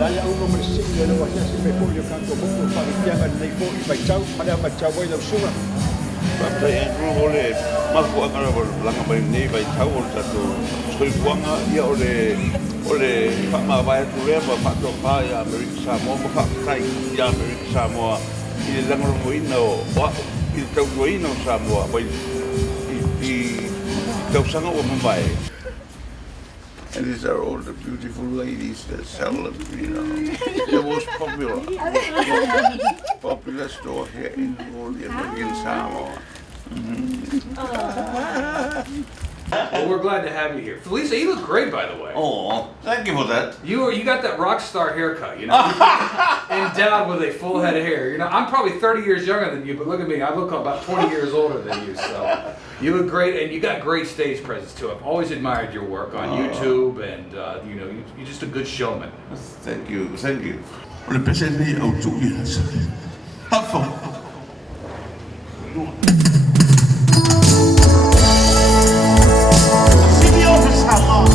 Lala uno mersing lo wahia si me polio kanko mo fa tianga nei fo I vai tau mana ma tau vai lo sunga. Papa e ole mafu angara langa mai nei vai tau o tato skoi puanga ia ole fama vai tu le pa to pa ia American Samoa mo fa kai ia American Samoa I langa mo ino o I tau no ino Samoa vai I tau sanga o mai. And these are all the beautiful ladies that sell them, you know. The most popular store here in all the American Samoa. Well, we're glad to have you here. Felise, you look great, by the way. Oh, thank you for that. You got that rock star haircut, you know, endowed with a full head of hair. You know, I'm probably 30 years younger than you, but look at me, I look about 20 years older than you. So you look great, and you got great stage presence too. I've always admired your work on YouTube, and you know, you're just a good showman. Thank you, thank you. Le presidente au Tutuila. Hafo. Sili Ofe Samoa.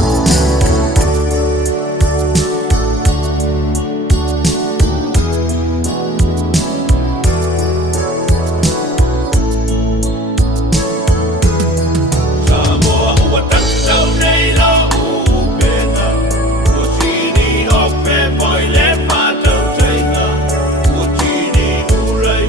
Sili Ofe foi le pato teina, o tini ulei.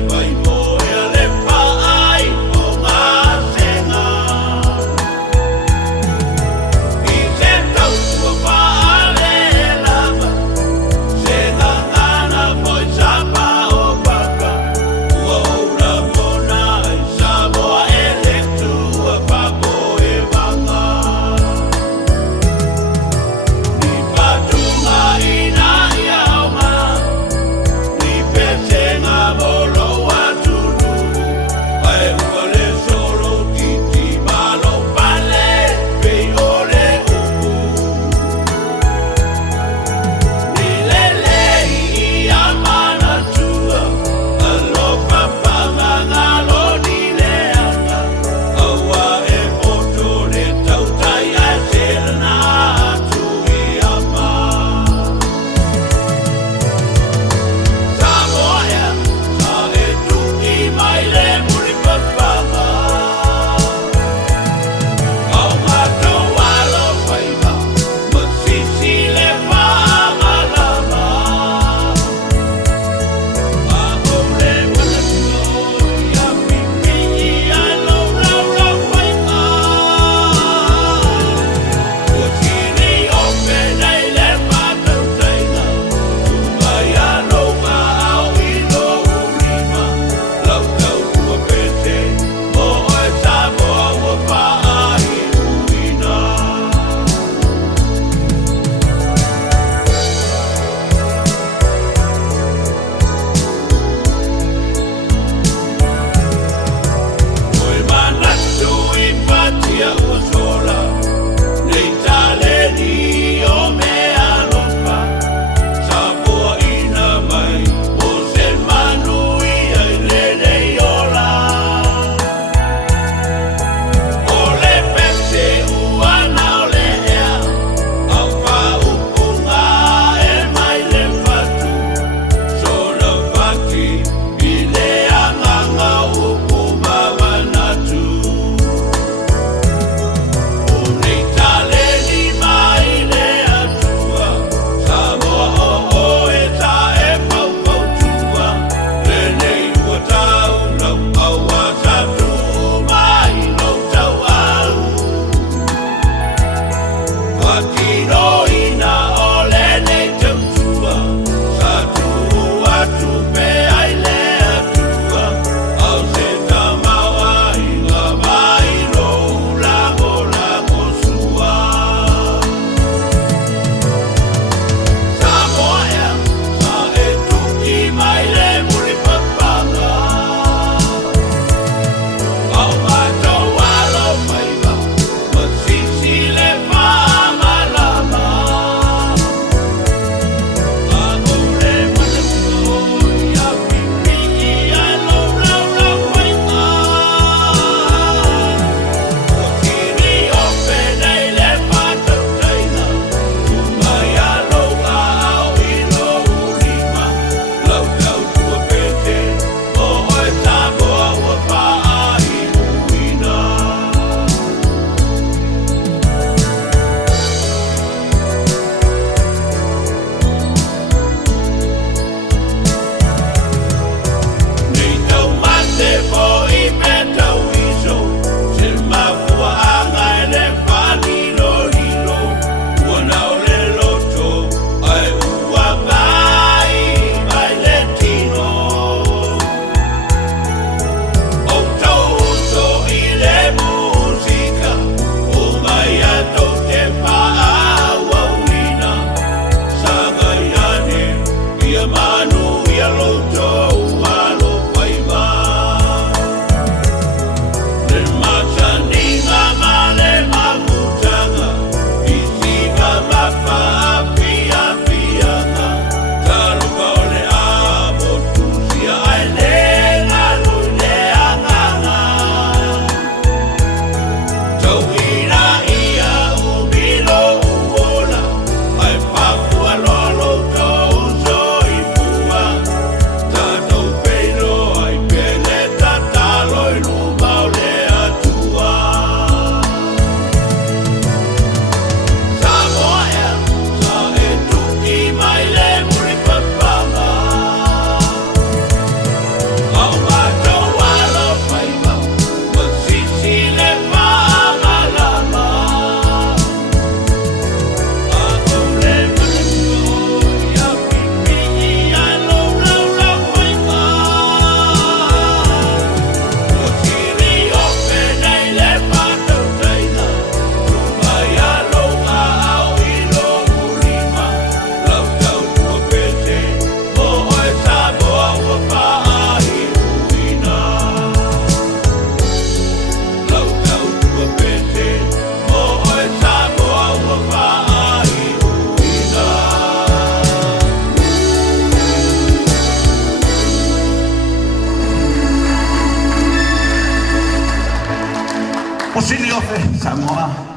Sili Ofe, Samoa.